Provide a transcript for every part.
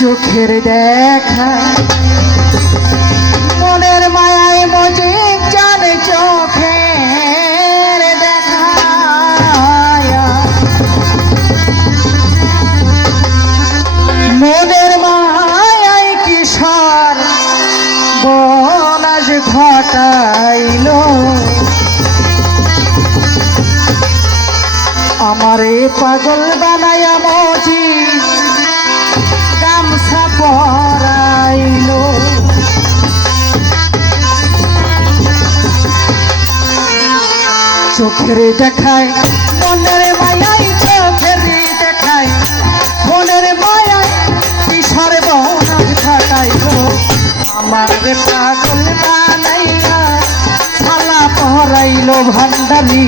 চোখের দেখা। মনের মায়ায় মজিব জানে চোখের দেখা। মনের মায়ায় আমারে পাগল বানায়া মজি চোখের দেখায়, মনের মায়াই চোখের দেখায়, মনের মায়াই কিশোর বনাজ ঘটাইলো আমারে পাগল বানাইয়া ছালা পরাইলো ভান্ডারি,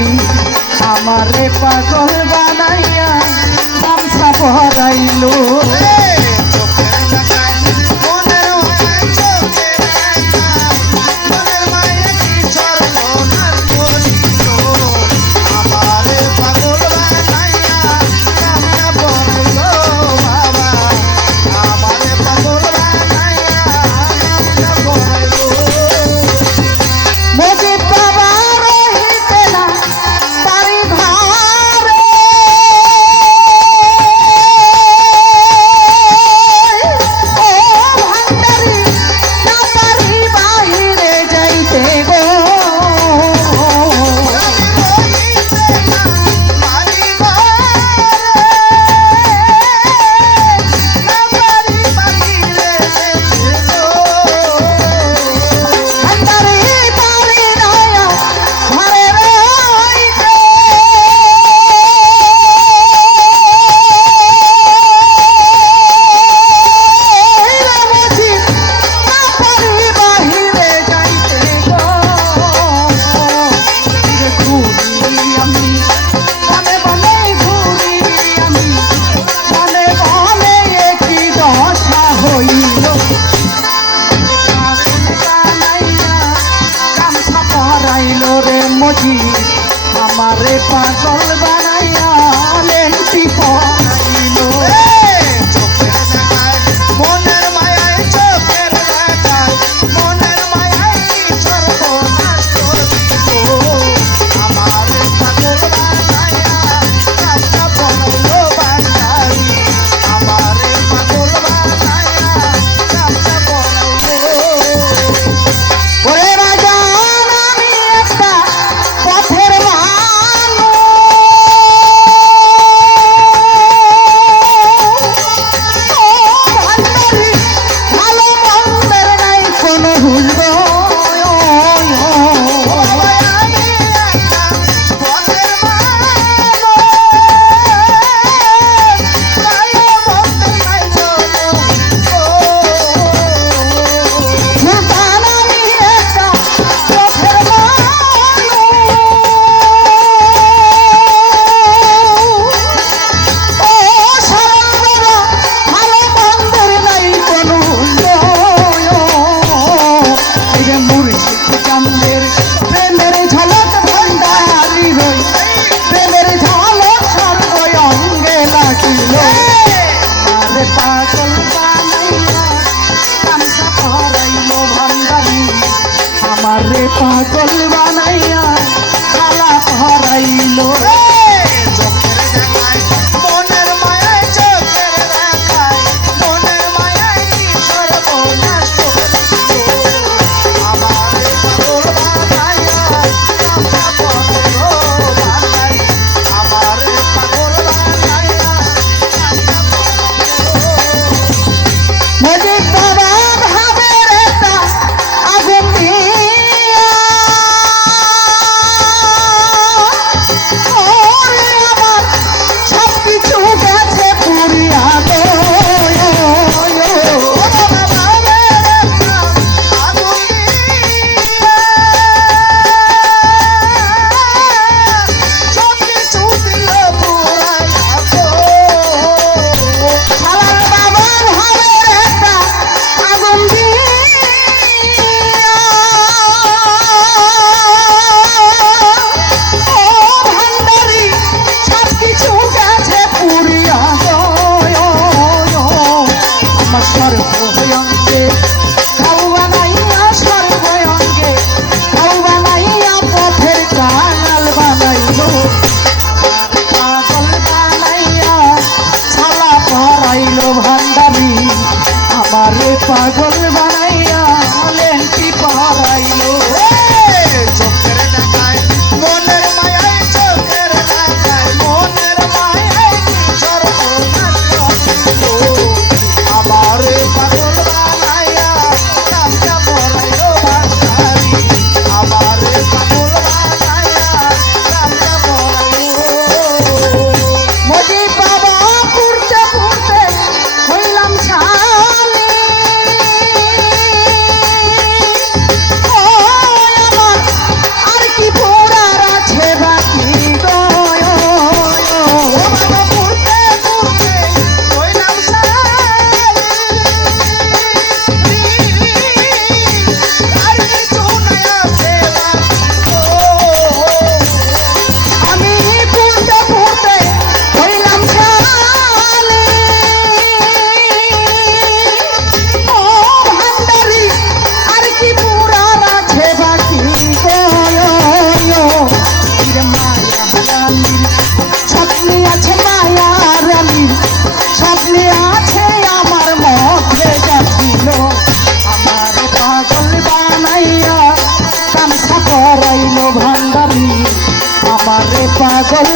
আমারে পাগল বানাইয়া গামছা পরাইলো আছে প্রেমের ঝড়। ভান্ডারি আমার পাগল বানাইয়া পাগল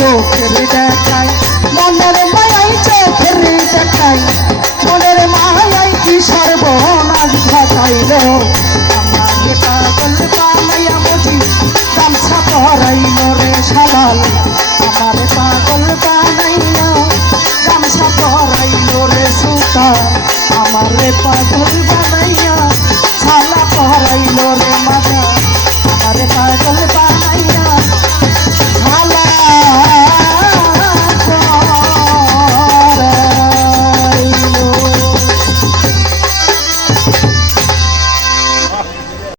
চোখের দেখাই